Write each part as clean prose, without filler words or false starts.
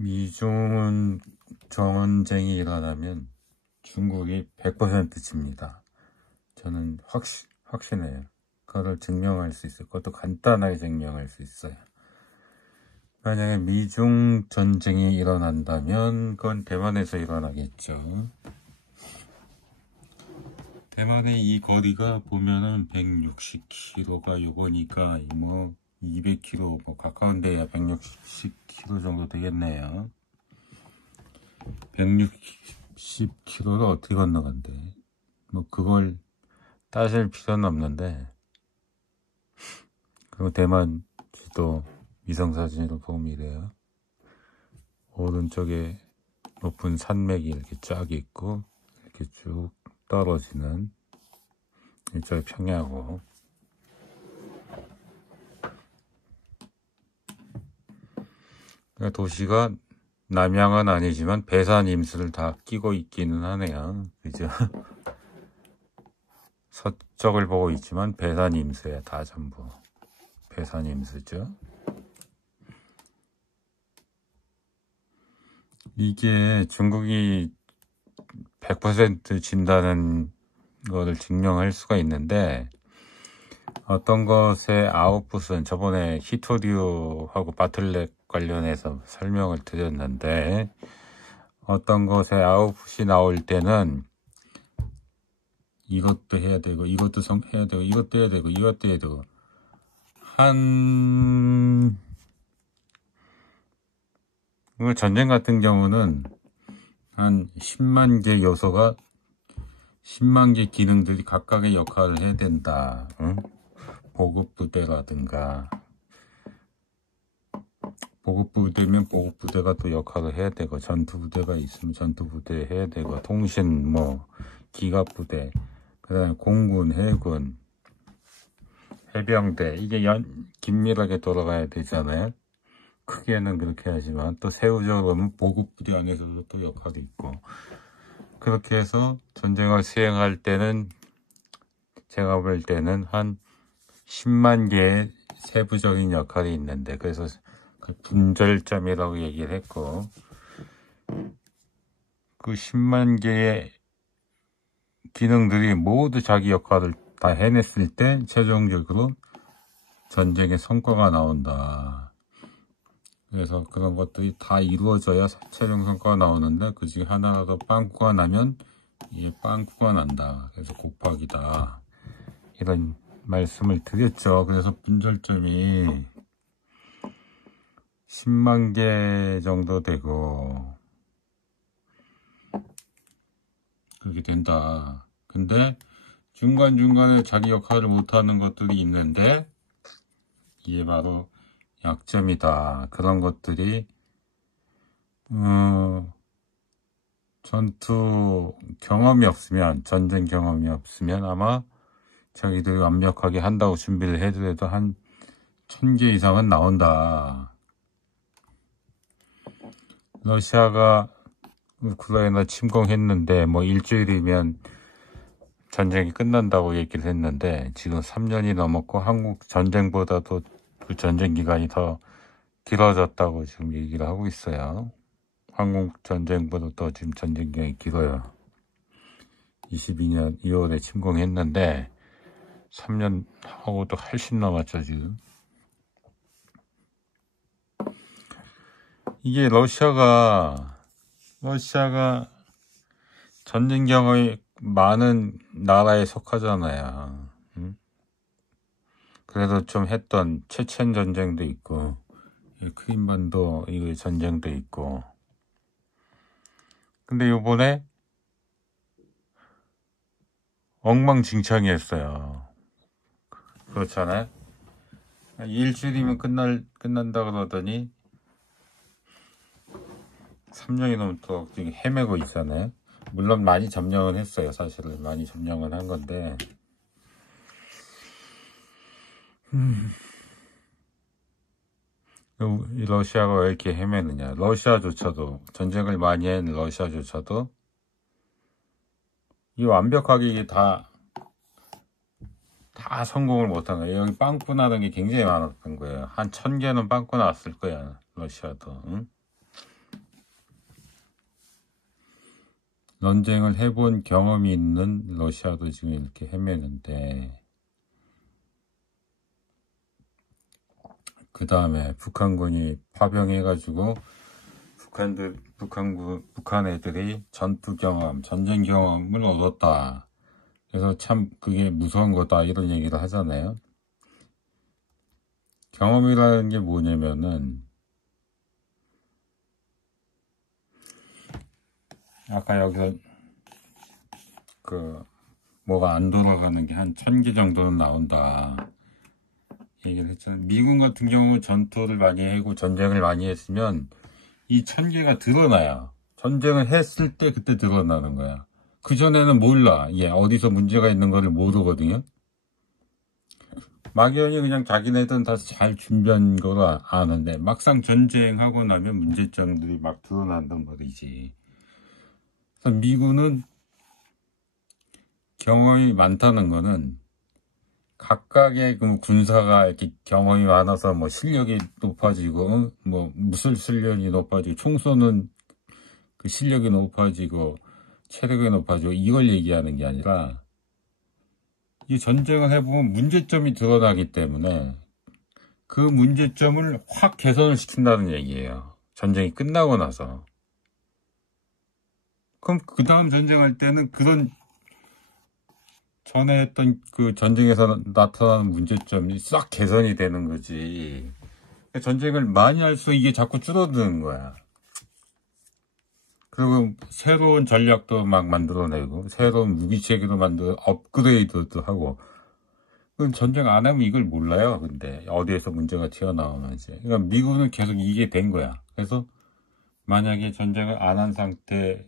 미중 전쟁이 일어나면 중국이 100% 집니다. 저는 확신해요. 그거를 증명할 수 있어요. 그것도 간단하게 증명할 수 있어요. 만약에 미중 전쟁이 일어난다면 그건 대만에서 일어나겠죠. 대만의 이 거리가 보면은 160km가 요거니까 뭐 200km 뭐 가까운 데야 160km 정도 되겠네요. 160km를 어떻게 건너간대? 뭐 그걸 따질 필요는 없는데, 그리고 대만 지도 위성사진으로 보면 이래요. 오른쪽에 높은 산맥이 이렇게 쫙 있고 이렇게 쭉 떨어지는 이쪽에 평야고, 그러니까 도시가 남양은 아니지만 배산 임수를 다 끼고 있기는 하네요. 그죠? 서쪽을 보고 있지만 배산 임수야. 다 전부 배산 임수죠. 이게 중국이 100% 진다는 거를 증명할 수가 있는데, 어떤 것의 아웃풋은 저번에 히토류하고 바틀렉 관련해서 설명을 드렸는데, 어떤 것의 아웃풋이 나올 때는 이것도 해야 되고 이것도 해야 되고 이것도 해야 되고 이것도 해야 되고 전쟁 같은 경우는 한 10만 개 요소가 10만 개 기능들이 각각의 역할을 해야 된다. 응? 보급부대라든가, 보급부대면 보급부대가 또 역할을 해야 되고, 전투부대가 있으면 전투부대 해야 되고, 통신, 뭐 기갑부대, 그 다음에 공군, 해군, 해병대, 이게 긴밀하게 돌아가야 되잖아요. 크게는 그렇게 하지만 또 세부적으로는 보급부대 안에서도 또 역할이 있고, 그렇게 해서 전쟁을 수행할 때는 제가 볼 때는 한 10만 개의 세부적인 역할이 있는데, 그래서 그 분절점이라고 얘기를 했고, 그 10만 개의 기능들이 모두 자기 역할을 다 해냈을 때 최종적으로 전쟁의 성과가 나온다. 그래서 그런 것들이 다 이루어져야 최종 성과가 나오는데, 그 중에 하나라도 빵꾸가 나면 이게 빵꾸가 난다. 그래서 곱하기다. 이런 말씀을 드렸죠. 그래서 분절점이 10만 개 정도 되고 그렇게 된다. 근데 중간중간에 자기 역할을 못하는 것들이 있는데, 이게 바로 약점이다. 그런 것들이 전투 경험이 없으면, 전쟁 경험이 없으면 아마 자기들이 완벽하게 한다고 준비를 해도 한 1000개 이상은 나온다. 러시아가 우크라이나 침공했는데 뭐 일주일이면 전쟁이 끝난다고 얘기를 했는데, 지금 3년이 넘었고 한국 전쟁보다도 그 전쟁 기간이 더 길어졌다고 지금 얘기를 하고 있어요. 한국 전쟁보다 더 지금 전쟁 기간이 길어요. 22년 2월에 침공했는데 3년 하고도 훨씬 남았죠 지금. 이게 러시아가 전쟁 경험이 많은 나라에 속하잖아요. 응? 그래도 좀 했던 체첸 전쟁도 있고, 크림반도 이거 전쟁도 있고. 근데 요번에 엉망진창이었어요. 그렇잖아요. 일주일이면 끝난다 그러더니 3년이 넘도록 지금 헤매고 있잖아요. 물론 많이 점령은 했어요. 사실은 많이 점령은 한 건데, 이 러시아가 왜 이렇게 헤매느냐. 러시아조차도, 전쟁을 많이 한 러시아조차도 이 완벽하게 이게 다 성공을 못한 거예요. 여기 빵꾸 나는 게 굉장히 많았던 거예요. 한 1000개는 빵꾸 났을 거야, 러시아도. 응? 전쟁을 해본 경험이 있는 러시아도 지금 이렇게 헤매는데, 그 다음에 북한군이 파병해가지고 북한 애들이 전투 경험, 전쟁 경험을 얻었다. 그래서 참 그게 무서운 거다 이런 얘기를 하잖아요. 경험이라는 게 뭐냐면은 아까 여기서 그 뭐가 안 돌아가는 게 한 1000개 정도는 나온다 얘기를 했잖아요. 미군 같은 경우 전투를 많이 하고 전쟁을 많이 했으면 이 1000개가 드러나요. 전쟁을 했을 때 그때 드러나는 거야. 그전에는 몰라. 어디서 문제가 있는 거를 모르거든요. 막연히 그냥 자기네들은 다 잘 준비한 거로 아는데 막상 전쟁하고 나면 문제점들이 막 드러난단 말이지. 그래서 미군은 경험이 많다는 거는 각각의 그 군사가 이렇게 경험이 많아서 뭐 실력이 높아지고 뭐 무술 실력이 높아지고 총 쏘는 그 실력이 높아지고 체력이 높아지고 이걸 얘기하는 게 아니라 이 전쟁을 해보면 문제점이 드러나기 때문에 그 문제점을 확 개선을 시킨다는 얘기예요. 전쟁이 끝나고 나서. 그럼 그 다음 전쟁할 때는 그런 전에 했던 그 전쟁에서 나타나는 문제점이 싹 개선이 되는 거지. 전쟁을 많이 할수록 이게 자꾸 줄어드는 거야. 그리고 새로운 전략도 막 만들어내고 새로운 무기체계도 만들어 업그레이드도 하고. 전쟁 안 하면 이걸 몰라요. 근데 어디에서 문제가 튀어나오는지. 그러니까 미국은 계속 이게 된 거야. 그래서 만약에 전쟁을 안 한 상태,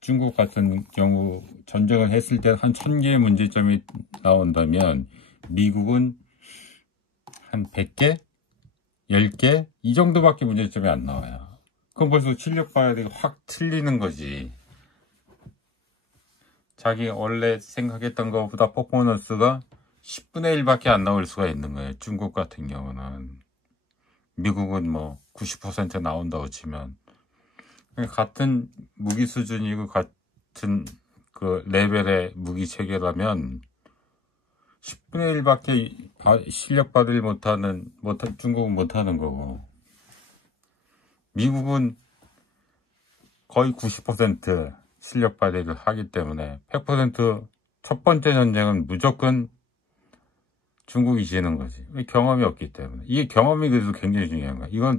중국 같은 경우 전쟁을 했을 때 한 1000개의 문제점이 나온다면 미국은 한 100개? 10개? 이 정도밖에 문제점이 안 나와요. 그럼 벌써 실력 발휘가 확 틀리는 거지. 자기 원래 생각했던 것보다 퍼포먼스가 10분의 1밖에 안 나올 수가 있는 거예요. 중국 같은 경우는. 미국은 뭐 90% 나온다고 치면. 같은 무기 수준이고 같은 그 레벨의 무기 체계라면 10분의 1밖에 실력 발휘를 중국은 못하는 거고. 미국은 거의 90% 실력 발휘를 하기 때문에 100%첫 번째 전쟁은 무조건 중국이 지는 거지. 경험이 없기 때문에. 이게 경험이 그래도 굉장히 중요한 거야. 이건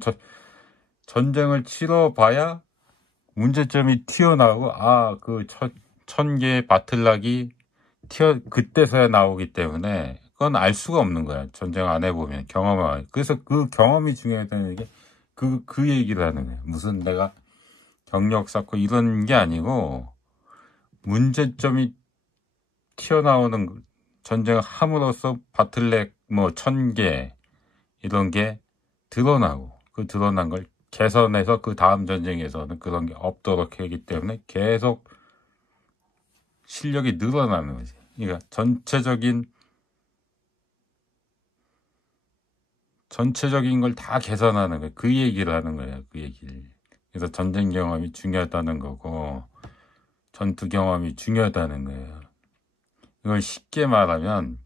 전쟁을 치러봐야 문제점이 튀어나오고, 그 1000개의 바틀락이 그때서야 나오기 때문에, 그건 알 수가 없는 거야. 전쟁 안 해보면, 그래서 그 경험이 중요하다는 게, 그 얘기를 하는 거야. 무슨 내가 경력 쌓고 이런 게 아니고, 문제점이 튀어나오는 전쟁을 함으로써 바틀렉 1000개 이런 게 드러나고 그 드러난 걸 개선해서 그 다음 전쟁에서는 그런 게 없도록 하기 때문에 계속 실력이 늘어나는 거지. 그러니까 전체적인 걸 다 개선하는 거예요. 그 얘기를 하는 거예요. 그 얘기를. 그래서 전쟁 경험이 중요하다는 거고 전투 경험이 중요하다는 거예요. 이걸 쉽게 말하면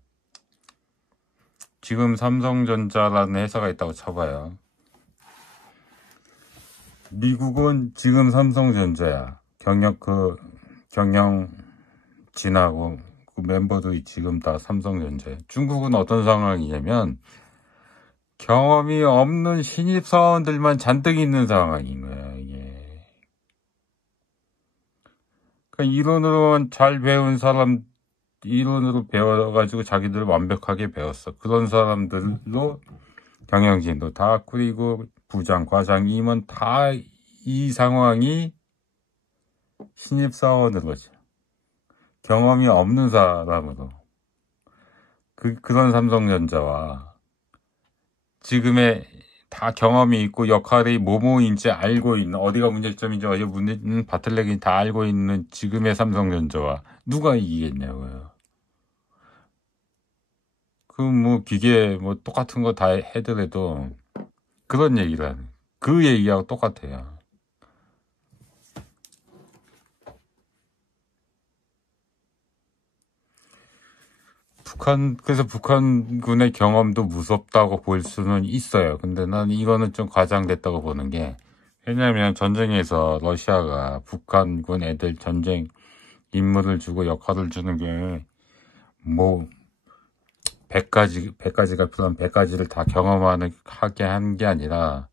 지금 삼성전자라는 회사가 있다고 쳐봐요. 미국은 지금 삼성전자야. 경영 진하고 그 멤버들이 지금 다 삼성전자야. 중국은 어떤 상황이냐면 경험이 없는 신입사원들만 잔뜩 있는 상황인 거야, 이게. 그러니까 이론으로만 잘 배운 사람, 이론으로 배워가지고 자기들 완벽하게 배웠어. 그런 사람들로 경영진도 다 꾸리고 부장, 과장, 임원 다 이 상황이 신입사원으로죠. 경험이 없는 사람으로. 그런 삼성전자와 지금의 다 경험이 있고 역할이 뭐뭐인지 알고 있는, 어디가 문제점인지 어디가 바틀렉인지 다 알고 있는 지금의 삼성전자와 누가 이기겠냐고요. 기계 똑같은 거 다 해더라도 그런 얘기를 하는, 그 얘기하고 똑같아요. 그래서 북한군의 경험도 무섭다고 볼 수는 있어요. 근데 난 이거는 좀 과장됐다고 보는 게, 왜냐면 전쟁에서 러시아가 북한군 애들 전쟁 임무를 주고 역할을 주는 게, 뭐, 100가지가 필요한 100가지를 다 하게 한 게 아니라,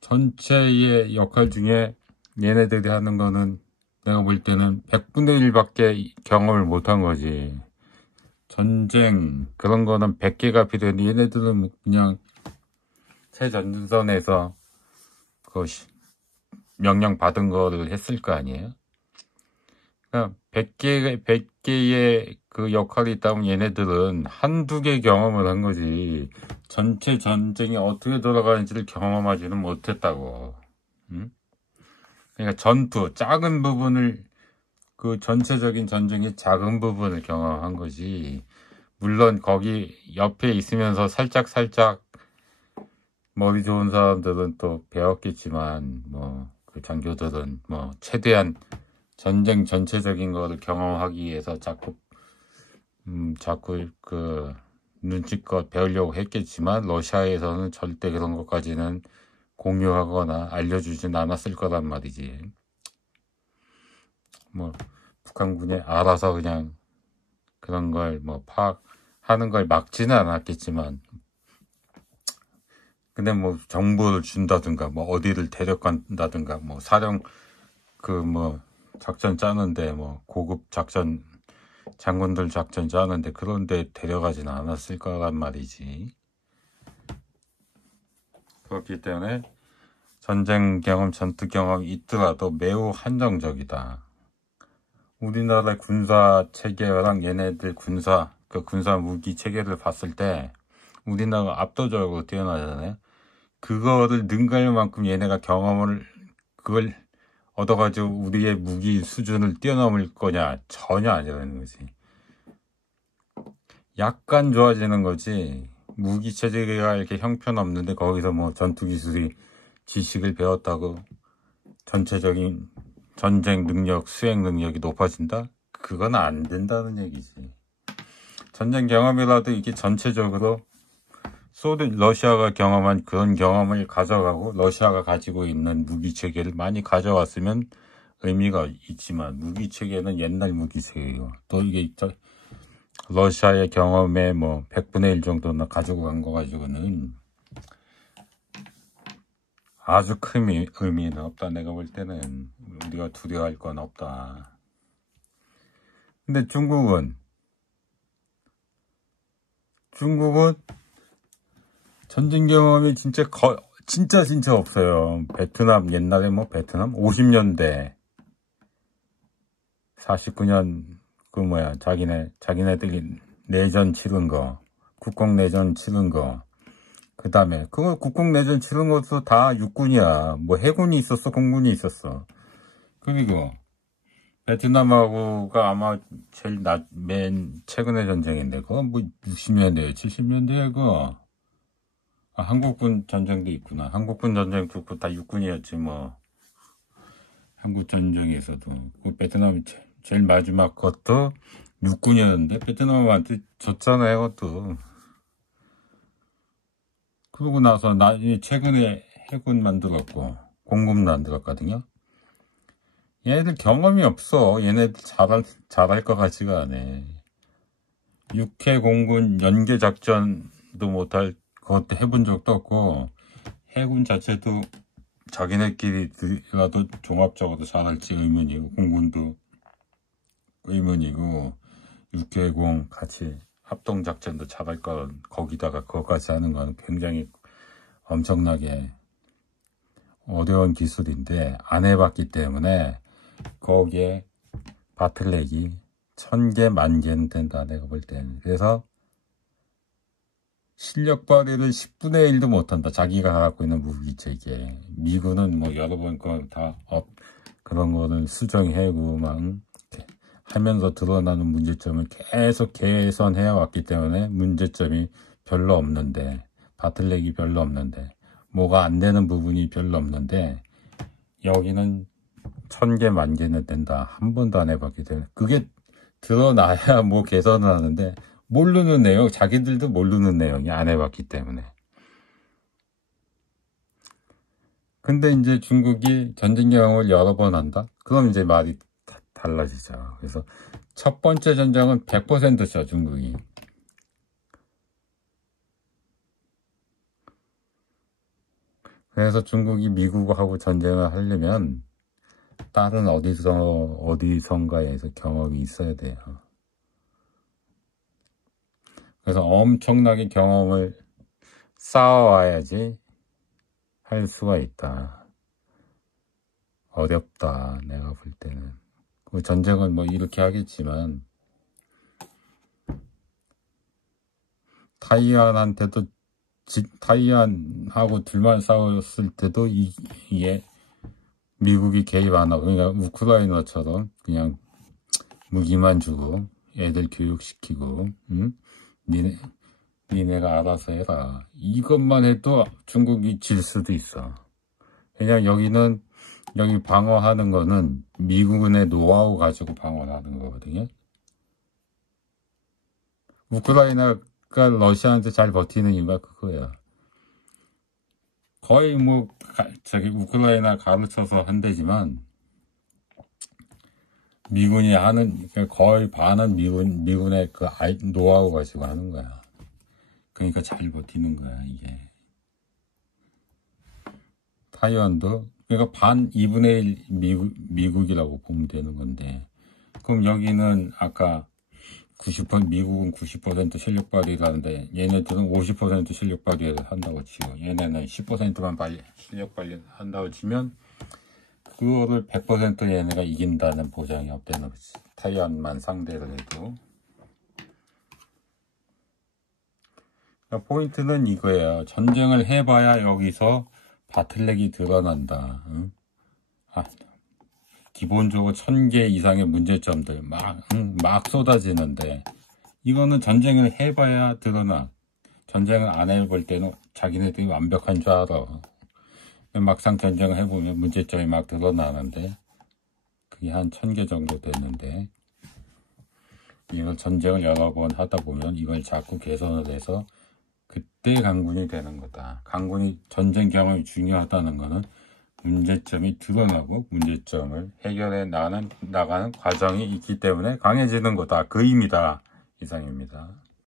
전체의 역할 중에 얘네들이 하는 거는 내가 볼 때는 100분의 1밖에 경험을 못 한 거지. 전쟁, 그런 거는 100개가 필요했는데, 얘네들은 그냥 최전선에서 그 명령 받은 거를 했을 거 아니에요? 그러니까 100개의 그 역할이 있다면 얘네들은 한두 개 경험을 한 거지. 전체 전쟁이 어떻게 돌아가는지를 경험하지는 못했다고. 응? 그러니까 작은 부분을, 그 전체적인 전쟁의 작은 부분을 경험한 거지. 물론 거기 옆에 있으면서 살짝 머리 좋은 사람들은 또 배웠겠지만, 그 장교들은 최대한 전쟁 전체적인 거를 경험하기 위해서 자꾸 눈치껏 배우려고 했겠지만, 러시아에서는 절대 그런 것까지는 공유하거나 알려주진 않았을 거란 말이지. 북한군이 알아서 그냥 그런 걸 파악하는 걸 막지는 않았겠지만, 근데 정보를 준다든가, 어디를 데려간다든가, 작전 짜는데, 고급 장군들 작전 짜는데, 그런데 데려가지는 않았을 거란 말이지. 그렇기 때문에, 전쟁 경험, 전투 경험이 있더라도 매우 한정적이다. 우리나라의 군사 체계랑 얘네들 군사 무기 체계를 봤을 때, 우리나라가 압도적으로 뛰어나잖아요. 그거를 능가할 만큼 얘네가 그걸 얻어가지고 우리의 무기 수준을 뛰어넘을 거냐? 전혀 아니라는 거지. 약간 좋아지는 거지. 무기 체계가 이렇게 형편없는데 거기서 전투 기술이 지식을 배웠다고 전체적인 전쟁 능력, 수행 능력이 높아진다? 그건 안 된다는 얘기지. 전쟁 경험이라도 이게 전체적으로 러시아가 경험한 그런 경험을 가져가고, 러시아가 가지고 있는 무기체계를 많이 가져왔으면 의미가 있지만, 무기체계는 옛날 무기체계고, 또 이게 러시아의 경험의 100분의 1 정도나 가지고 간 거 가지고는 아주 큰 의미는 없다. 내가 볼 때는 우리가 두려워할 건 없다. 근데 중국은 전쟁 경험이 진짜 없어요. 베트남, 옛날에 베트남? 50년대, 49년, 자기네들이 내전 치른 거, 국공내전 치른 거, 그 다음에, 국공내전 치른 것도 다 육군이야. 해군이 있었어, 공군이 있었어. 그리고, 베트남하고가 아마 맨 최근의 전쟁인데, 그거 60년대에, 70년대에 그거. 한국군 전쟁도 있구나. 한국군 전쟁도 다 육군이었지, 한국 전쟁에서도. 베트남 제일 마지막 것도 육군이었는데, 베트남한테 졌잖아요, 그것도. 그러고 나서 나중에 최근에 해군 만들었고, 공군 만들었거든요. 얘네들 경험이 없어. 얘네들 잘할 것 같지가 않아. 육해 공군 연계 작전도 못할, 그것도 해본 적도 없고, 해군 자체도 자기네끼리라도 종합적으로 잘할지 의문이고, 공군도 의문이고, 육해공 같이 합동작전도 잘할 거, 거기다가 그것까지 하는 건 굉장히 엄청나게 어려운 기술인데, 안 해봤기 때문에, 거기에 바틀렉이 1000개, 10,000개는 된다, 내가 볼 때는. 그래서, 실력 발휘를 10분의 1도 못한다. 자기가 갖고 있는 무기체계. 미군은 여러 번 그런 거는 수정해고 하면서 드러나는 문제점을 계속 개선해 왔기 때문에 문제점이 별로 없는데, 바틀렉이 별로 없는데, 뭐가 안 되는 부분이 별로 없는데, 여기는 1000개, 10,000개는 된다. 한 번도 안 해봤기 때문에. 그게 드러나야 뭐 개선을 하는데, 모르는 내용, 자기들도 모르는 내용이 안 해봤기 때문에. 근데 이제 중국이 전쟁 경험을 여러 번 한다? 그럼 이제 말이 달라지죠. 그래서 첫 번째 전쟁은 100%죠, 중국이. 그래서 중국이 미국하고 전쟁을 하려면 다른 어디선가에서 경험이 있어야 돼요. 그래서 엄청나게 경험을 쌓아와야지 할 수가 있다. 어렵다, 내가 볼 때는. 전쟁은 뭐 이렇게 하겠지만, 타이완하고 둘만 싸웠을 때도 이게 미국이 개입 안 하고, 그러니까 우크라이나처럼 그냥 무기만 주고 애들 교육시키고, 응? 니네가 알아서 해라. 이것만 해도 중국이 질 수도 있어. 왜냐면 여기 방어하는 거는 미국의 노하우 가지고 방어하는 거거든요. 우크라이나가 러시아한테 잘 버티는 이유가 그거야. 거의 뭐 우크라이나 가르쳐서 한대지만 미군이 하는 거의 반은 미군의 그 노하우 가지고 하는 거야. 그러니까 잘 버티는 거야, 이게. 타이완도 그러니까 반 2분의 1 미국이라고 보면 되는 건데, 그럼 여기는 아까 미국은 90% 실력 발휘라는데 얘네들은 50% 실력 발휘를 한다고 치고 얘네는 10%만 실력 발휘 한다고 치면 그거를 100% 얘네가 이긴다는 보장이 없다는 거지. 타이완만 상대를 해도. 그러니까 포인트는 이거예요. 전쟁을 해봐야 여기서 바틀렉이 드러난다. 응? 기본적으로 1000개 이상의 문제점들 막 쏟아지는데, 이거는 전쟁을 해봐야 드러나. 전쟁을 안 해볼 때는 자기네들이 완벽한 줄 알아. 막상 전쟁을 해보면 문제점이 막 드러나는데, 그게 한 1000개 정도 됐는데, 이걸 전쟁을 여러 번 하다 보면 이걸 자꾸 개선을 해서 그때 강군이 되는 거다. 전쟁 경험이 중요하다는 거는 문제점이 드러나고 문제점을 해결해 나가는 과정이 있기 때문에 강해지는 거다. 그 의미다. 이상입니다.